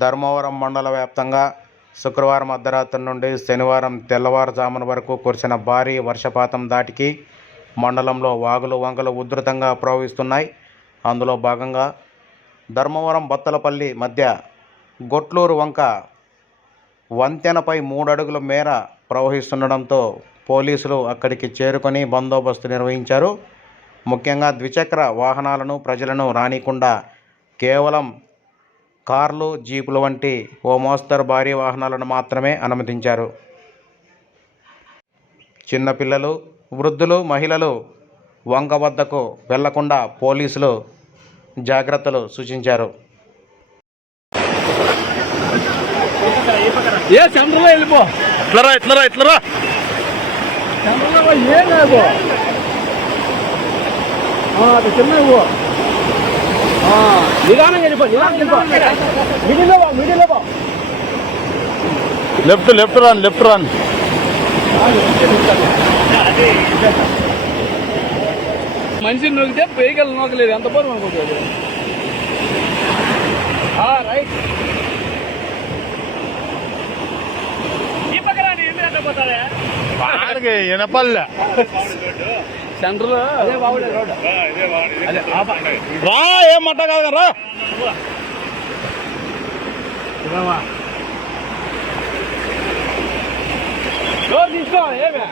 ధర్మవరం మండల వ్యాప్తంగా శుక్రవారం అర్ధరాత్రి నుండి శనివారం తెల్లవారుజామున వరకు కురిసిన భారీ వర్షపాతం ధాటికి మండలంలో వాగులు వంకలు ఉధృతంగా ప్రవహిస్తున్నాయి. అందులో భాగంగా ధర్మవరం బత్తలపల్లి మధ్య గొట్లూరు వంక వంతెనపై 3 అడుగుల మేర ప్రవహిస్తుండడంతో పోలీసులు అక్కడికి చేరుకొని బందోబస్తు నిర్వహించారు. ముఖ్యంగా ద్విచక్ర వాహనాలను ప్రజలను రానికుండా కేవలం కార్లు, జీపులు వంటి ఓ మోస్తరు భారీ వాహనాలను మాత్రమే అనుమతించారు. చిన్నపిల్లలు, వృద్ధులు, మహిళలు వంక వద్దకు వెళ్లకుండా పోలీసులు జాగ్రత్తలు సూచించారు. లెఫ్ట్ రన్ మనిషిని నొక్కితే వెహికల్ నొక్కలేదు. ఎంత పోరు అనుకుంటుంది. రైట్ ఎనపల్లె సెంటర్ రా, ఏం మట్ట కాదు రా. తీసుకో ఏమే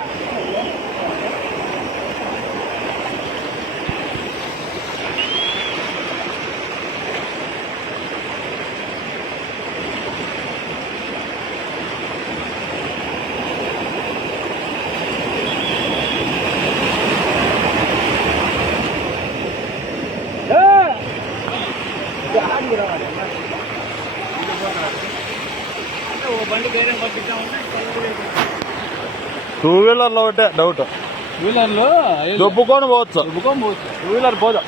టూ వీలర్లో ఒకటే డౌట్. టూ వీలర్లో దొబ్బుకొని పోవచ్చు. టూ వీలర్ పోదు.